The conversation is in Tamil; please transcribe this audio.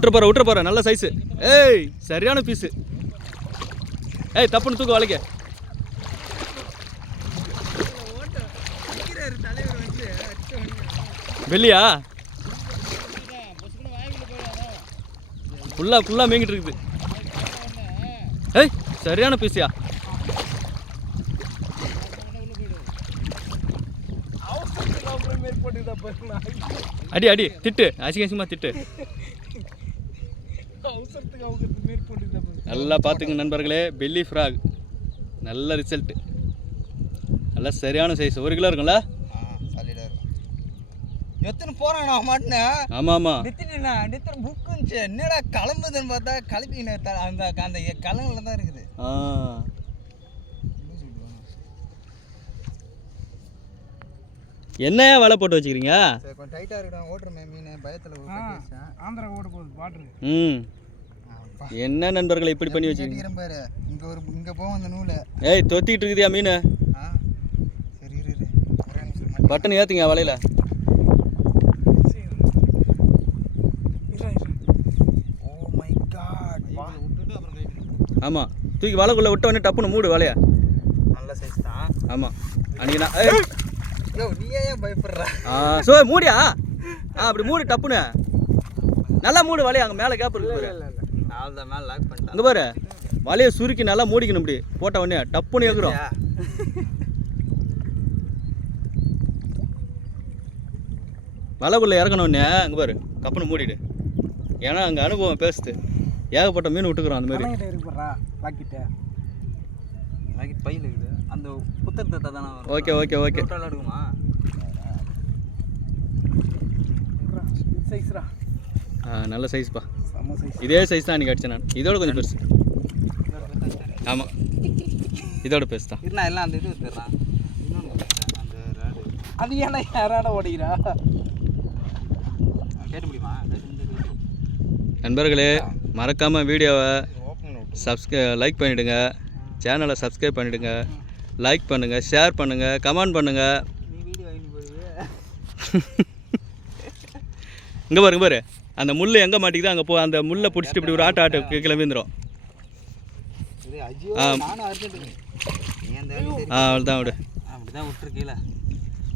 விட்டுற போற விட்டுற போற நல்ல சைஸு ஏய் சரியான பீஸு ஏய் தப்புன்னு தூக்க வளைக்க. வெள்ளியா? ஃபுல்லாக ஃபுல்லாக மேங்கிட்டு இருக்குது. ஏய் சரியான பீஸியா அடி அடி திட்டு. அசிங்க அசிங்கமா திட்டு. நல்லா பார்த்துங்க நண்பர்களே பெல்லி ஃப்ராக் நல்ல ரிசல்ட் நல்லா சரியான சைஸ் ஒரு கிலோ இருக்கும்ல? எத்தனை போறான் நான் மாட்டினேன் ஆமாம். ஆமாம் நித்தினா நித்திர புக்கு இருந்துச்சு என்னடா கிளம்புதுன்னு பார்த்தா கிளப்பி அந்த அந்த கிளங்குல தான் இருக்குது. ஆ. என்ன வலை போட்டு வச்சுக்கிறீங்க? சரி கொஞ்சம் டைட்டாக இருக்கட்டும் ஓட்டுறமே மீன். பயத்தில் ஆந்திரா ஓட போகுது பாட்ரு ம். என்ன நண்பர்களை இப்படி பண்ணி கேட்டுக்கிறேன் பாரு. இங்கே ஒரு இங்கே போவோம் அந்த நூலை. ஏய் தொத்திக்கிட்டு இருக்குதியா மீன்? ஆ? சரி இரு பட்டன் ஏற்றுங்க வலையில. ஓ மை காட் விட்டுட்டு அப்புறம் கைட்டு ஆமாம் தூக்கி வலைக்குள்ளே விட்ட உடனே டப்புன்னு மூடு வலையா. நல்ல சைஸ் தான். ஆமாம் அன்றைக்கி நான் யோ நீ ஏன் பயப்படுற? ஆ சோ மூடியா? ஆ அப்படி மூடு டப்புன்னு. நல்லா மூடு வலையா அங்கே மேலே கேப் இருக்கு பாரு நாலு தான் மேலே லாக் பண்ணிட்டேன். அங்கே பாரு வலையை சுருக்கி நல்லா மூடிக்கணும் இப்படி. போட்ட உடனே டப்புன்னு ஏக்குறோம் வலைக்குள்ளே இறக்கணுன்னே அங்கே பாரு கப்புன்னு மூடிடு. ஏன்னா அங்கே அனுபவம் பேசுது ஏகப்பட்ட மீன் விட்டுக்குறோம் அந்த மாதிரி. பையில் இருக்குது. அந்த புத்தகத்தை தானே ஓகே ஓகே ஓகே எடுக்குமா? சைஸ்ரா நல்ல சைஸ்ப்பா இதே சைஸ் தான் அன்றைக்கி அடிச்சேன் நான். இதோட கொஞ்சம் பெருசு. ஆமாம் இதோட பெருசு தான். இருந்தா எல்லாம் அந்த இது ராடு அது ஏன்னா யாராட ஓடிக்கிறா? கேட்ட முடியுமா? நண்பர்களே மறக்காமல் வீடியோவை சப்ஸ்கிரை லைக் பண்ணிவிடுங்க சேனலை சப்ஸ்கிரைப் பண்ணிவிடுங்க லைக் பண்ணுங்கள் ஷேர் பண்ணுங்கள் கமெண்ட் பண்ணுங்கள் இங்கே பாருங்க பாரு. அந்த முள் எங்கே மாட்டிக்குதோ அங்கே போ அந்த முள்ளை பிடிச்சிட்டு இப்படி ஒரு ஆட்ட ஆட்ட கிளம்பி வந்துடும் இது ஐயோ ஆ. அவ்வளோதான் விடு. அப்படி தான் விட்டுருக்கீல